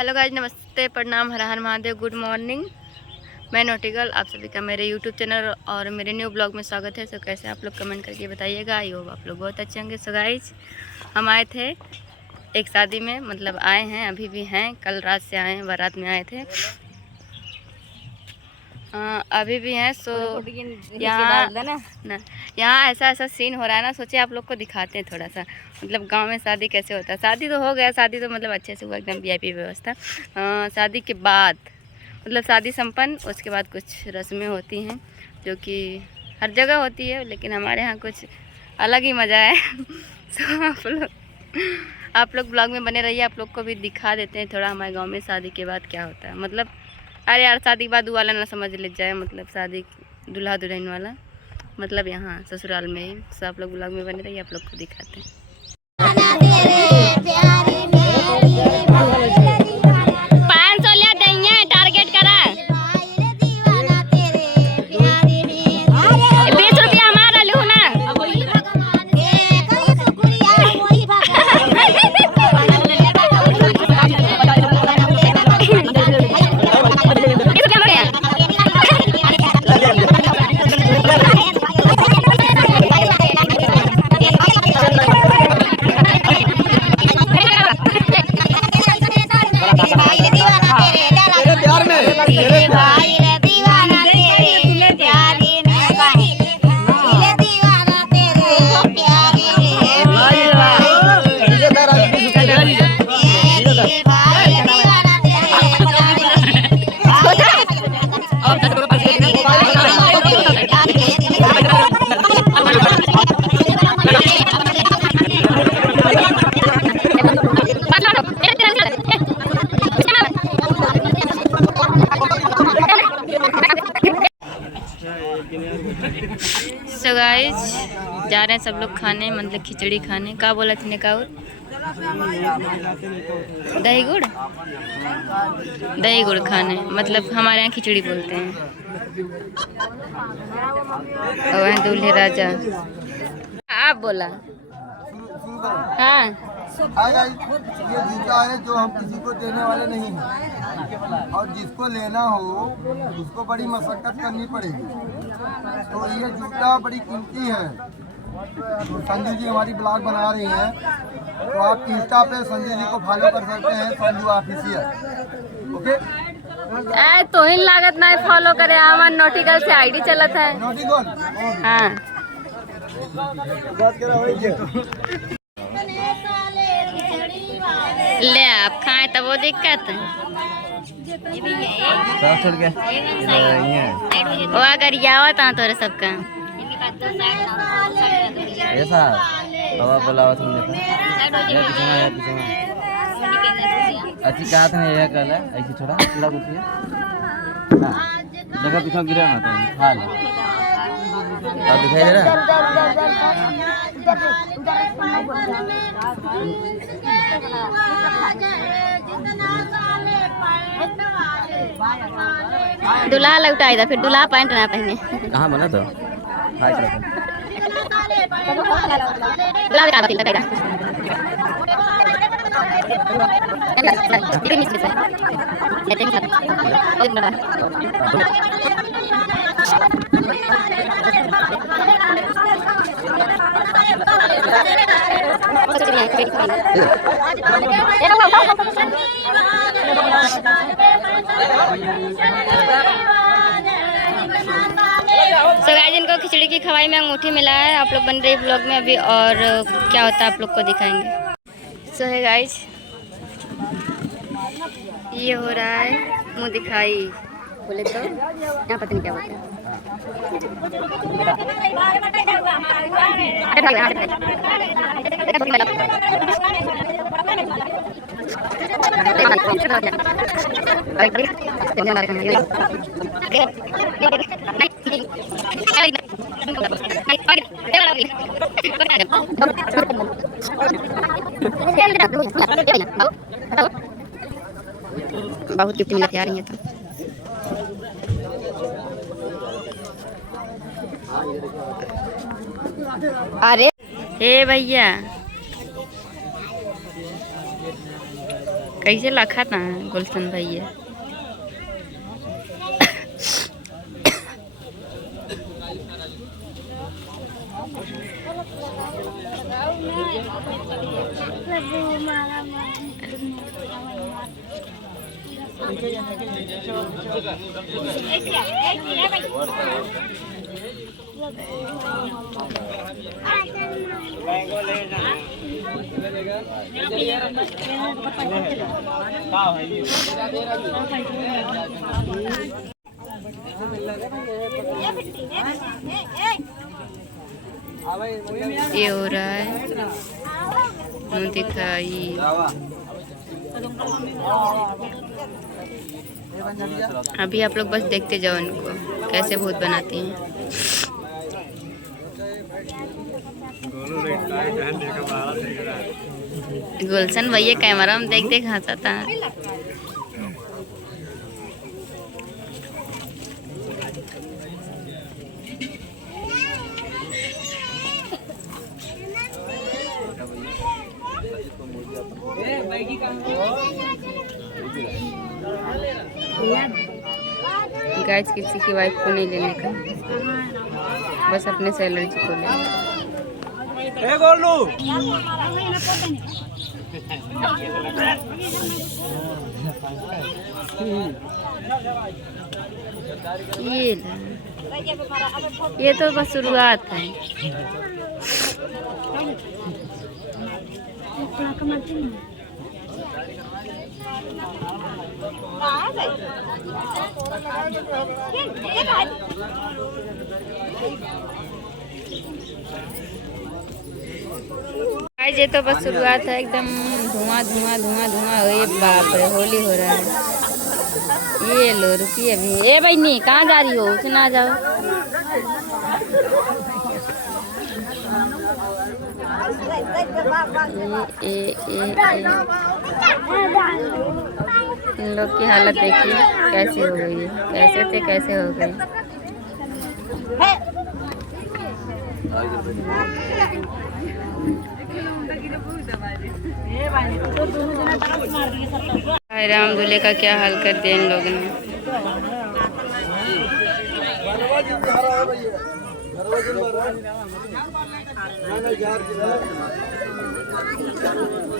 Hello guys, नमस्ते, प्रणाम, हर हर Mahadev, good morning. मैं नोटिकल, आप सभी का मेरे यूट्यूब चैनल और मेरे न्यू ब्लॉग में स्वागत है। सो कैसे आप लोग कमेंट करके बताइएगा। आई होप आप लोग बहुत अच्छे होंगे। सो गाइस, हम आए थे एक शादी में, मतलब आए हैं, अभी भी हैं, कल रात से आए हैं, बारात में आए थे, अभी भी हैं। सो यहाँ ऐसा ऐसा सीन हो रहा है ना, सोचे आप लोग को दिखाते हैं थोड़ा सा, मतलब गांव में शादी कैसे होता है। शादी तो हो गया, शादी तो मतलब अच्छे से हुआ, एकदम वीआईपी व्यवस्था। शादी के बाद मतलब शादी संपन्न, उसके बाद कुछ रस्में होती हैं जो कि हर जगह होती है, लेकिन हमारे यहाँ कुछ अलग ही मज़ा है। सो आप लोग ब्लॉग में बने रहिए, आप लोग को भी दिखा देते हैं थोड़ा हमारे गाँव में शादी के बाद क्या होता है। मतलब अरे यार, शादी के बाद वाला ना समझ ले जाए, मतलब शादी दूल्हा दुल्हन वाला, मतलब यहाँ ससुराल में ही। सब आप लोग ब्लॉग में बने रहिए, आप लोग को दिखाते हैं। 500 लिया देंगे, टारगेट करा 20 रुपया हमारा लू ना। सो गाइस, जा रहे हैं सब लोग खाने, मतलब खिचड़ी खाने। का बोला थी निकाउर? दही गुड़, दही गुड़ खाने, मतलब हमारे यहाँ खिचड़ी बोलते हैं। और दूल्हे राजा आप बोला। हाँ, ये जूता है जो हम किसी को देने वाले नहीं हैं, और जिसको लेना हो उसको बड़ी मशक्कत करनी पड़ेगी। तो ये जूता बड़ी कीमती है। तो संजू जी हमारी ब्लॉग बना रही हैं, तो आप इंस्टा पे संजू जी को फॉलो कर सकते हैं, संजू ऑफिशियल। ओके, तो ही लागत ना फॉलो करे, हमारे नोटिकल से आईडी चलत है। नोटिकल हाँ, ले आप खाए तब वो दिक्कत है। वो अगर यावत तोरे सबका ऐसा हवा बोला अच्छी कहा था ये कल है ऐसी थोड़ा थोड़ा कुछ जगह पीछे गिरा ना तो खा ले अब दिखाई दे रहा दूल्हा लौटाई था, फिर दूल्हा पैंट ना पहने। कहाँ बना तो हाय करो दूल्हा लगा फिर लगाएगा। सो गाइस, इनको खिचड़ी की खवाई में अंगूठी मिला है। आप लोग बन रही ब्लॉग में अभी, और क्या होता है आप लोग को दिखाएंगे। सो है गाइस, ये हो रहा है मुंह दिखाई, बोले तो यहाँ पता नहीं क्या बोलते हैं। बहुत गिफ्ट मिलती आ रही है तो अरे हे भैया कैसे लखा था गुलशन भैया। ये हो रहा है दिखाई। अभी आप लोग बस देखते जाओ उनको कैसे भूत बनाती हैं। गुलशन भैया कैमरा में देख देख हंसता है। गाइस किसी की वाइफ को नहीं लेने का, बस अपने सैलरी को लेने। ये तो बस शुरुआत है। ये तो बस शुरुआत है, एकदम धुआं धुआं धुआं धुआं। ये बाप रे, होली हो रहा है। ये लो रुकिए अभी। ए बहनी कहाँ जा रही हो, उसे ना जाओ। इन लोग की हालत देखिए कैसी हो गई है, कैसे थे कैसे हो गई। राम दूल्हे का क्या हाल कर दिया इन लोगों ने।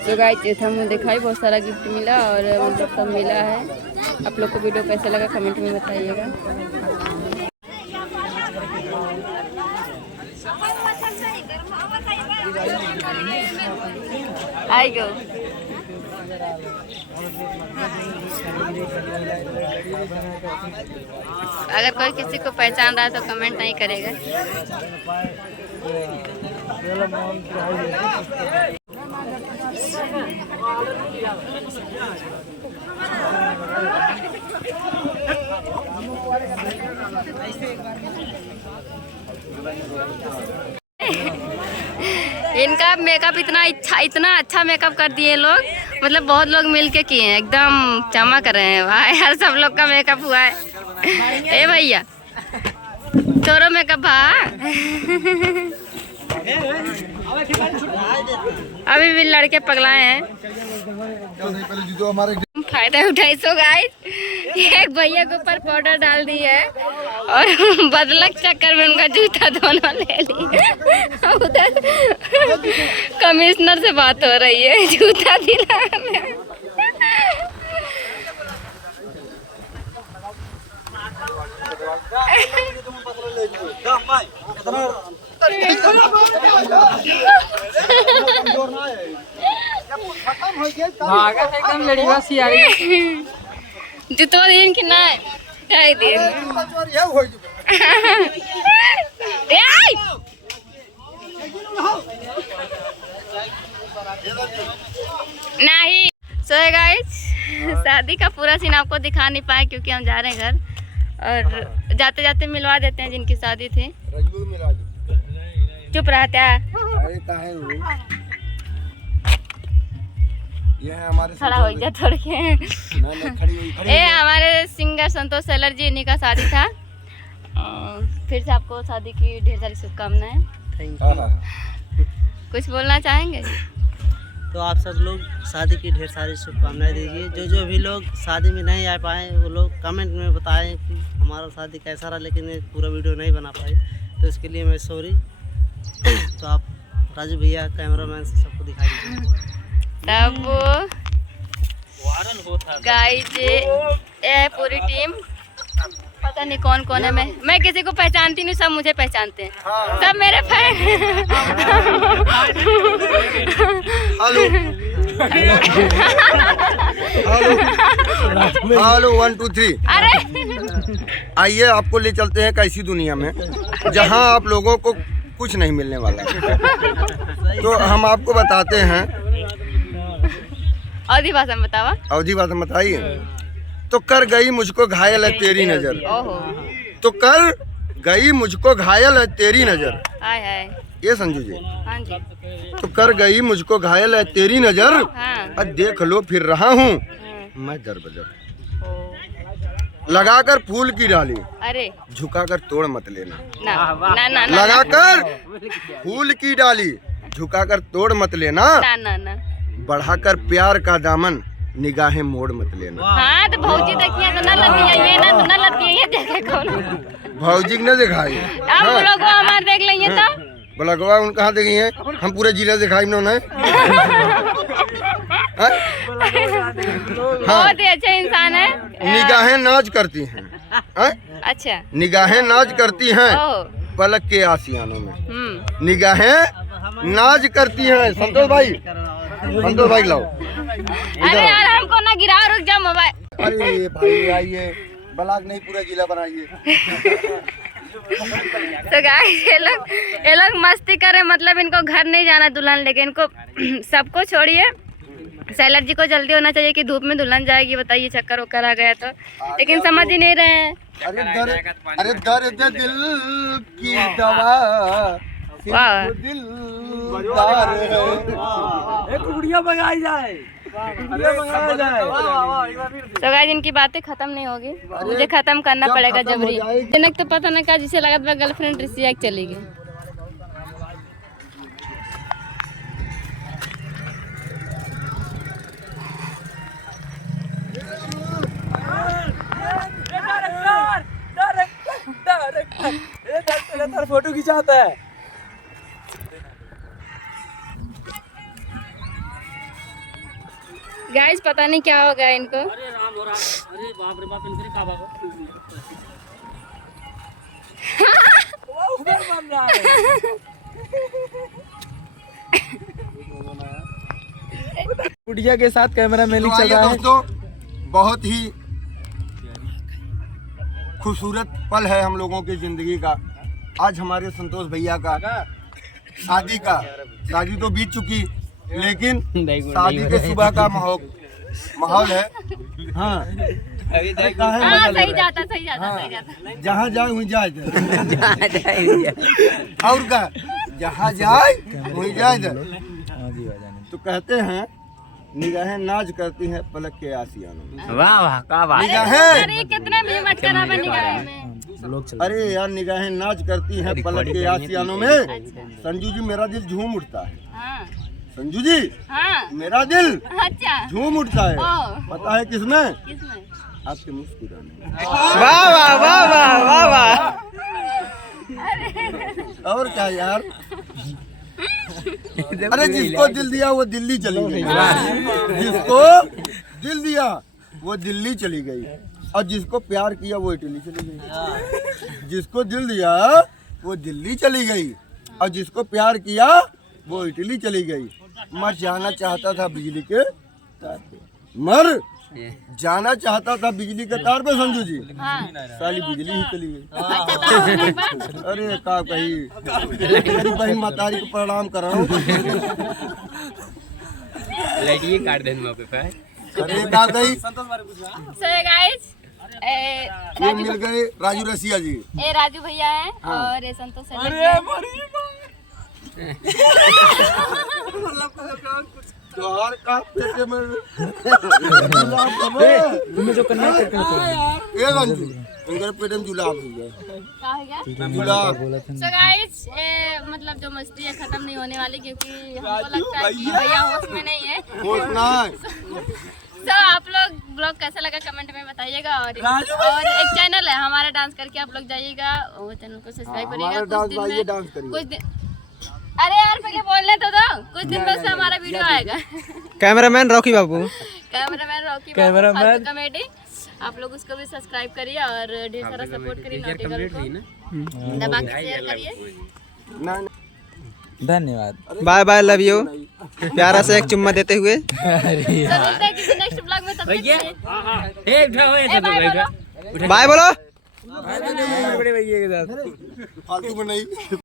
तो गाइस हमें दिखाई बहुत सारा गिफ्ट मिला और मतलब सब मिला है। आप लोग को वीडियो कैसा लगा कमेंट में बताइएगा। आई गो अगर कोई किसी को पहचान रहा है तो कमेंट नहीं करेगा। इनका मेकअप इतना अच्छा मेकअप कर दिए लोग, मतलब बहुत लोग मिलके किए हैं, एकदम चमक रहे हैं भाई यार। सब लोग का मेकअप हुआ है। ए भैया तोरो मेकअप भा अभी भी लड़के पगलाए हैं। फायदा उठाई। सो गाइस एक भैया के ऊपर पाउडर डाल दी है और बदलक चक्कर में उनका जूता दोनों ले ली। उधर कमिश्नर से बात हो रही है जूता दिलाने। जुतो दिन कि नहीं ढाई दिन नहीं। सो गाइस शादी का पूरा सीन आपको दिखा नहीं पाए क्योंकि हम जा रहे हैं घर, और जाते जाते मिलवा देते हैं जिनकी शादी थी। चुप रहता है। ये है हमारे खड़ा हो गया थोड़ के। ए हमारे सिंगर संतोष सेलर जी, इन्हीं का शादी था। फिर से आपको शादी की ढेर सारी शुभकामनाएं। कुछ बोलना चाहेंगे? तो आप सब लोग शादी की ढेर सारी शुभकामनाएं दीजिए। जो भी लोग शादी में नहीं आ पाए वो लोग कमेंट में बताएं कि हमारा शादी कैसा रहा, लेकिन ये पूरा वीडियो नहीं बना पाए, तो इसके लिए मैं सॉरी। तो आप राजू भैया कैमरामैन से सबको दिखाई दीजिए। तब गाइस ये पूरी टीम, पता नहीं कौन कौन है, मैं किसी को पहचानती नहीं, सब मुझे पहचानते हैं, सब मेरे फैन। Hello hello 1 2 3। अरे आइए आपको ले चलते हैं कैसी दुनिया में जहां आप लोगों को कुछ नहीं मिलने वाला है। तो हम आपको बताते हैं, अवधी भाषा में बतावा। अवधी बात बताइए। तो कर गई मुझको घायल है तेरी नजर, ओहो, तो कर गई मुझको घायल है तेरी नजर। हाय हाय, ये संजू जी, हाँ जी, तो कर गई मुझको घायल है तेरी नजर, हाँ, अब देख लो फिर रहा हूँ मैं दर बदर। ओ, लगाकर फूल की डाली अरे झुकाकर तोड़ मत लेना। ना ना ना ना लगाकर फूल की डाली झुकाकर तोड़ मत लेना, ना ना ना। बढ़ाकर प्यार का दामन निगाहें मोड़ मत लेना। हाँ तो भौजी देखिए तो ना लती है ये, ना तो ना लती है ये, देखे कौन भौजी ने दिखाई, अब लोग हमारे देख लेंगे तो बलगवा उन कहाँ देखी है, हम पूरे जिले दिखाई उन्होंने। बहुत ही अच्छा इंसान है। निगाहें नाज करती हैं, अच्छा, निगाहें नाज करती हैं ओ, पलक के आसियानों में, निगाहें नाज करती हैं। संतोष भाई लाओ। अरे यार हमको ना गिरा, रुक जा मोबाइल। अरे भाई आइए, ब्लॉग नहीं पूरा जिला बनाइए। तो गाइस ये लोग मस्ती करे, मतलब इनको घर नहीं जाना दुल्हन लेके, इनको सबको छोड़िए। सैलर जी को जल्दी होना चाहिए कि धूप में दुल्हन जाएगी, बताइए चक्कर वक्कर आ गया तो, लेकिन समझ ही नहीं रहे हैं। अरे दर्द दिल की दवा वाह, दिलदार है। एक गुड़िया मंगाई जाए, तो गाइस इनकी बातें खत्म नहीं होगी, मुझे खत्म करना पड़ेगा जबरी। जनक तो पता नहीं क्या जिसे लगा था गर्लफ्रेंड रिसिया चली गई। फोटो खिंचाता है। गाइस पता नहीं क्या हो गया इनको। अरे राम हो रहा, अरे बाप रे बाप, इनके क्या बाबा गुड़िया के साथ कैमरा मैन तो चल रहा है। दोस्तों बहुत ही खूबसूरत पल है हम लोगों की जिंदगी का। आज हमारे संतोष भैया का शादी तो बीत चुकी, लेकिन शादी के सुबह का माहौल है। हाँ सही जाता, सही जाता, सही जाता। जहाँ जाए वहीं जाए और का जहाँ जाए वहीं जाए। तो कहते हैं निगाहें नाज करती हैं पलक के आसियानों में। वाह वाह क्या बात। निगाहें, अरे कितने भी मत करा निगाह में। अरे यार निगाहें नाज करती हैं पलक के आसियानों में। संजू जी मेरा दिल झूम उठता है। हाँ, संजू जी हाँ, मेरा दिल अच्छा, झूम उठता है। ओ। पता है किसमें? किसमें? आपके मुस्कुराने। वाह वाह वाह वाह वाह वाह। और क्या यार, अरे जिसको दिल दिया वो दिल्ली चली गई, जिसको दिल दिया वो दिल्ली चली गई, और जिसको प्यार किया वो इटली चली गई। जिसको दिल दिया वो दिल्ली चली गई, और जिसको प्यार किया वो इटली चली गई। मर जाना चाहता था बिजली के तार पे, मर जाना चाहता था बिजली के तार पे संजू जी, हाँ। साली बिजली ही चली गई। अच्छा, अरे का कही मेरी बहन मातारी को प्रणाम कर रहा हूँ। लड़की काट दे मौके पे। अरे का गई So guys, ये मिल गए राजू रसिया जी। ये राजू भैया हैं और ये संतोष त्योहार का पेटे में तुम्हें जो करना है ये रंजू उनका पेट में जुलाब हो गया क्या हो गया? जुलाब। So guys, मतलब जो मस्ती है खत्म नहीं होने वाली क्योंकि हमको लगता है कि भैया होश में नहीं है। होशना है। तो आप लोग ब्लॉग कैसा लगा कमेंट में बताइएगा और एक चैनल है हमारा डांस करके आप लोग जाइएगा वो चैनल को सब्सक्राइब करिएगा। कुछ दिन अरे यार पहले बोलने तो दो। कुछ दिन बाद से हमारा वीडियो आएगा। कैमरामैन रॉकी बाबू कैमरामैन कॉमेडी आप लोग उसको भी सब्सक्राइब करिए और ढेर सारा सपोर्ट करिए। नोटिकल को दबा के शेयर करिए। धन्यवाद। Bye bye, love you. प्यारा से एक चुम्मा देते हुए किसी नेक्स्ट ब्लॉग में तब तक बाय बोलो। फालतू में नहीं।